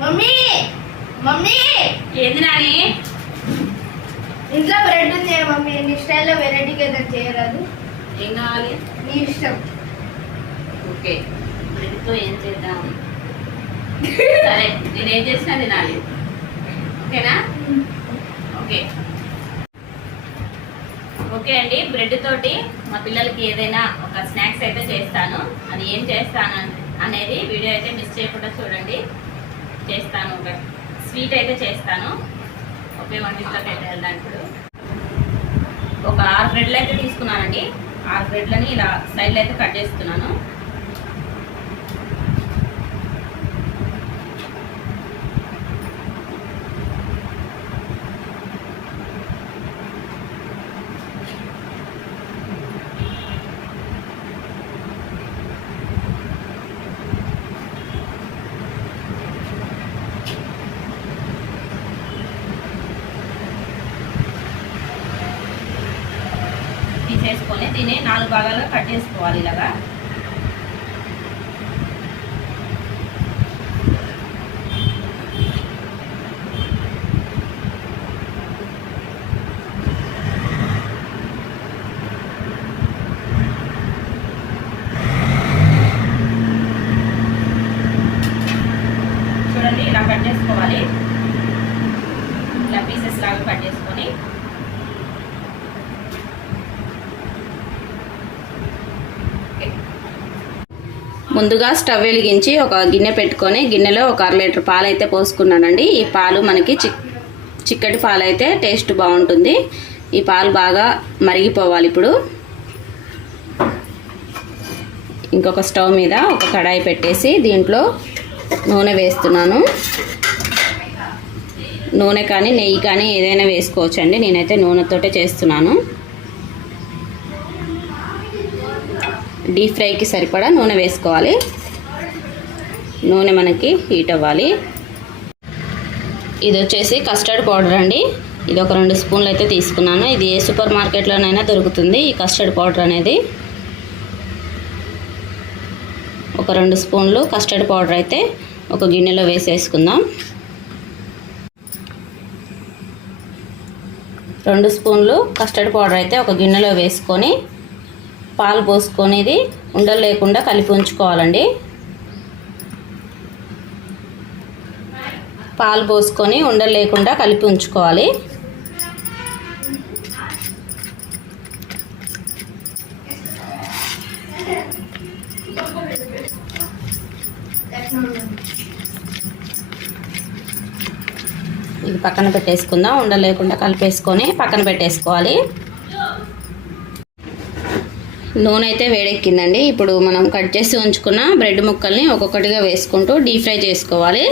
Mummy mummy ఏంది నాని? ఇంట్లో bread ఉంది మమ్మీ, నీ స్టైల్లో వెరైటీగా ఏదైనా చేయరాదు? ఏం కావాలి? నీ ఇష్టం. ఓకే, బ్రెడ్తో ఏం చేద్దాం? సరే, నేనేం చేసినా తినాలి. ఓకేనా? ఓకే ఓకే అండి. బ్రెడ్ తోటి మా పిల్లలకి ఏదైనా ఒక స్నాక్స్ అయితే చేస్తాను. అది ఏం చేస్తాను అనేది వీడియో అయితే మిస్ చేయకుండా చూడండి. చేస్తాను, ఒక స్వీట్ అయితే చేస్తాను. ఓకే, వంటింట్లోకి అయితే వెళ్దాం. ఇప్పుడు ఒక 6 బ్రెడ్లు అయితే తీసుకున్నానండి. 6 బ్రెడ్లని ఇలా సైడ్లో అయితే కట్ చేస్తున్నాను. తీసేసుకొని దీన్ని 4 భాగాలుగా కట్ చేసుకోవాలి ఇలాగా. చూడండి, ఇలా కట్ చేసుకోవాలి. ఇలా పీసెస్ లాగా కట్ చేసుకొని ముందుగా స్టవ్ వెలిగించి ఒక గిన్నె పెట్టుకొని గిన్నెలో ఒక 1/2 లీటర్ పాలు అయితే పోసుకున్నానండి. ఈ పాలు మనకి చిక్కటి పాలు అయితే టేస్ట్ బాగుంటుంది. ఈ పాలు బాగా మరిగిపోవాలి. ఇప్పుడు ఇంకొక స్టవ్ మీద ఒక కడాయి పెట్టేసి దీంట్లో నూనె వేస్తున్నాను. నూనె కానీ నెయ్యి కానీ ఏదైనా వేసుకోవచ్చండి. నేనైతే నూనెతోటే చేస్తున్నాను. డీప్ ఫ్రైకి సరిపడా నూనె వేసుకోవాలి. నూనె మనకి హీట్ అవ్వాలి. ఇది వచ్చేసి కస్టర్డ్ పౌడర్ అండి. ఇది ఒక 2 స్పూన్లు అయితే తీసుకున్నాను. ఇది ఏ సూపర్ మార్కెట్లోనైనా దొరుకుతుంది ఈ కస్టర్డ్ పౌడర్ అనేది. ఒక 2 స్పూన్లు కస్టర్డ్ పౌడర్ అయితే ఒక గిన్నెలో వేసేసుకుందాం. 2 స్పూన్లు కస్టర్డ్ పౌడర్ అయితే ఒక గిన్నెలో వేసుకొని పాలు పోసుకొని ఇది ఉండలు లేకుండా కలిపి ఉంచుకోవాలండి. పాలు పోసుకొని ఉండలు లేకుండా కలిపి ఉంచుకోవాలి. ఇది పక్కన పెట్టేసుకుందాం. ఉండలు లేకుండా కలిపేసుకొని పక్కన పెట్టేసుకోవాలి. నూనె అయితే వేడెక్కిందండి. ఇప్పుడు మనం కట్ చేసి ఉంచుకున్న బ్రెడ్ ముక్కల్ని ఒక్కొక్కటిగా వేసుకుంటూ డీప్ ఫ్రై చేసుకోవాలి.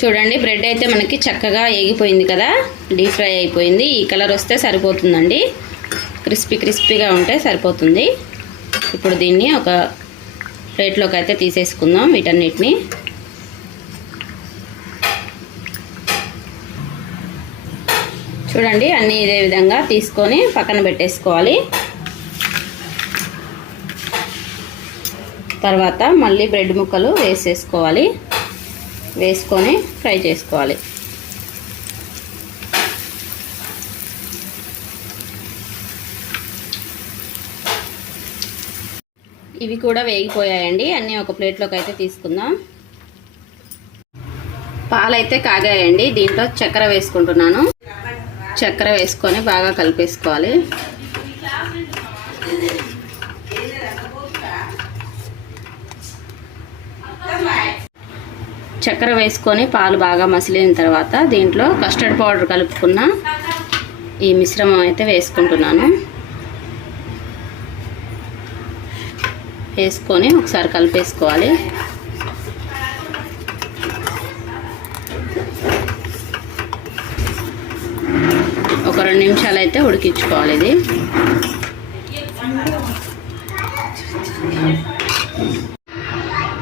చూడండి, బ్రెడ్ అయితే మనకి చక్కగా ఏగిపోయింది కదా, డీప్ ఫ్రై అయిపోయింది. ఈ కలర్ వస్తే సరిపోతుందండి. క్రిస్పీగా ఉంటే సరిపోతుంది. ఇప్పుడు దీన్ని ఒక ప్లేట్లోకి అయితే తీసేసుకుందాం. వీటన్నిటిని చూడండి, అన్నీ ఇదే విధంగా తీసుకొని పక్కన పెట్టేసుకోవాలి. తర్వాత మళ్ళీ బ్రెడ్ ముక్కలు వేసేసుకోవాలి. వేసుకొని ఫ్రై చేసుకోవాలి. ఇవి కూడా వేగిపోయాయండి. అన్నీ ఒక ప్లేట్లోకి అయితే తీసుకుందాం. పాలైతే కాగాయండి. దీంట్లో చక్కెర వేసుకుంటున్నాను. చక్కెర వేసుకొని బాగా కలిపేసుకోవాలి. చక్కెర వేసుకొని పాలు బాగా మసిలిన తర్వాత దీంట్లో కస్టర్డ్ పౌడర్ కలుపుకున్న ఈ మిశ్రమం అయితే వేసుకుంటున్నాను. వేసుకొని ఒకసారి కలిపేసుకోవాలి. ఒక 2 నిమిషాలు అయితే ఉడికించుకోవాలి. ఇది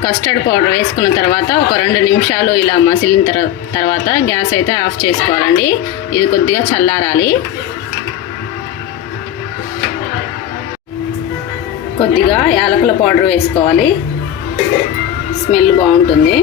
కస్టర్డ్ పౌడర్ వేసుకున్న తర్వాత ఒక 2 నిమిషాలు ఇలా మసిలిన తర్వాత గ్యాస్ అయితే ఆఫ్ చేసుకోవాలండి. ఇది కొద్దిగా చల్లారాలి. కొద్దిగా యాలకుల పౌడర్ వేసుకోవాలి, స్మెల్ బాగుంటుంది.